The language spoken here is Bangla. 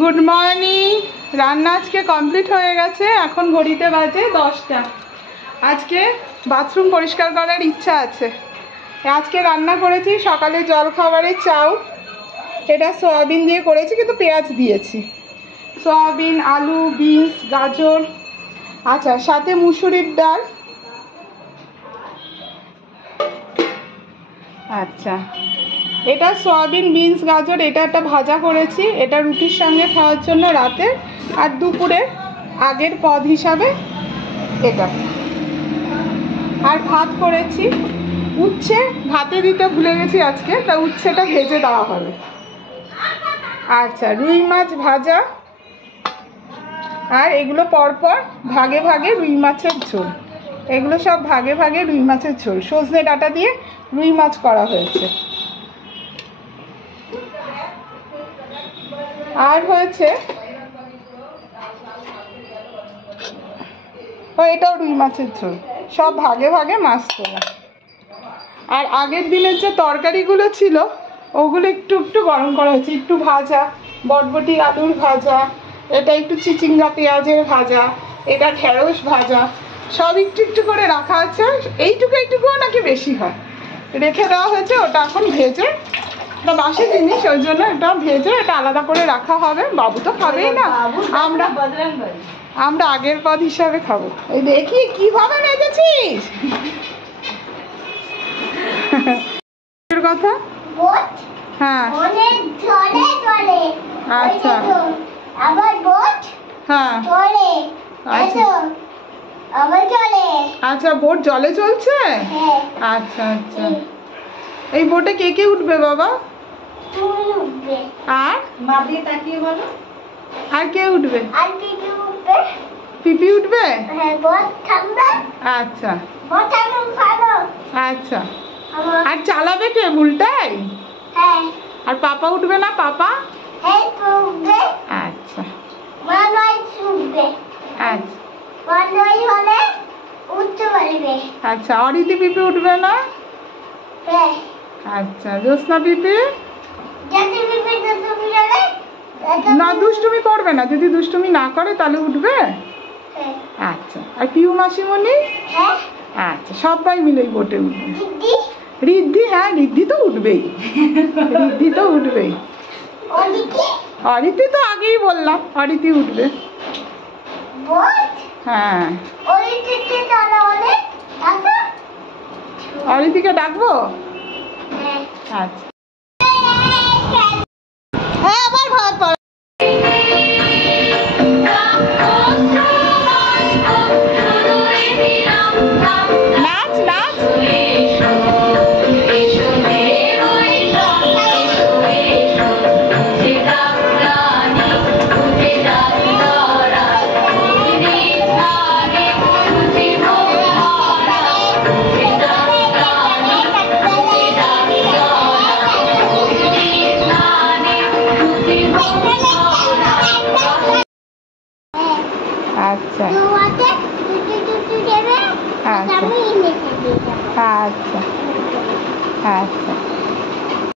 Good morning. রান্না আজকে কমপ্লিট হয়ে গেছে। এখন ঘড়িতে বাজে 10টা। আজকে বাথরুম পরিষ্কার করার ইচ্ছা আছে। আজকে রান্না করেছি সকালে জলখাবারে চাউ। এটা সয়াবিন দিয়ে করেছি, কিন্তু পেঁয়াজ দিয়েছি। সয়াবিন, আলু, বিনস, গাজর, আচ্ছা সাথে মুসুরির ডাল। আচ্ছা, এটা সয়াবিন, বিনস, গাজর, এটা একটা ভাজা করেছি। এটা রুটির সঙ্গে খাওয়ার জন্য রাতে, আর দুপুরে আগের পদ হিসাবে এটা। আর ভাত করেছি উচ্ছে, ভাতে দিতে ভুলে গেছি আজকে, তা উচ্ছেটা ভেজে দেওয়া হবে। আচ্ছা, রুই মাছ ভাজা, আর এগুলো পরপর ভাগে ভাগে রুই মাছের ঝোল। এগুলো সব ভাগে ভাগে রুই মাছের ঝোল, সজনে ডাঁটা দিয়ে রুই মাছ করা হয়েছে। আর হয়েছে এটাও রুই মাছের ঝোল, সব ভাগে ভাগে মাছ তোলা। আর আগের দিনের যে তরকারিগুলো ছিল ওগুলো একটু একটু গরম করা হয়েছে। একটু ভাজা, বটবটি আলুর ভাজা, এটা একটু চিচিঙ্গা পেঁয়াজের ভাজা, এটা ঢেঁড়স ভাজা, সব একটু একটু করে রাখা আছে। এইটুকু এইটুকুও নাকি বেশি হয়, রেখে দেওয়া হয়েছে। ওটা এখন ভেজে, এটা বাসি জিনিস, ওই জন্য এটা ভেজে এটা আলাদা করে রাখা হবে। বাবু তো খাবেই না, আমরা আগের পদ হিসাবে খাবো। এই দেখি কিভাবে ভেজেছিস কথা। হ্যাঁ আচ্ছা, হ্যাঁ আচ্ছা, বোট জলে চলছে। আচ্ছা আচ্ছা, এই বোটে কে কে উঠবে বাবা? আর আর কে উঠবে? পিপি উঠবে। আচ্ছা আচ্ছা, আর চালাবে কে? বুলটাই। আর পাপা উঠবে না? পাপা আচ্ছা আচ্ছা, অরিতি পিপি উঠবে না? আচ্ছা, জ্যোৎস্না পিপি না, দুষ্টুমি করবে না। যদি দুষ্টুমি না করে তাহলে উঠবে। আচ্ছা, আর পিউ মাসিমণি? আচ্ছা, সবাই মিলে বোটে উঠবে। রিদ্ধি? হ্যাঁ, রিদ্ধি তো উঠবেই, রিদ্ধি তো উঠবেই। অরিতি তো আগেই বললাম, অরিতি উঠবে। হ্যাঁ, অরিতিকে ডাকবো। আচ্ছা, হ্যাঁ, আবার ভাত পড়ে। নাচ নাচ। আচ্ছা আচ্ছা আচ্ছা আচ্ছা।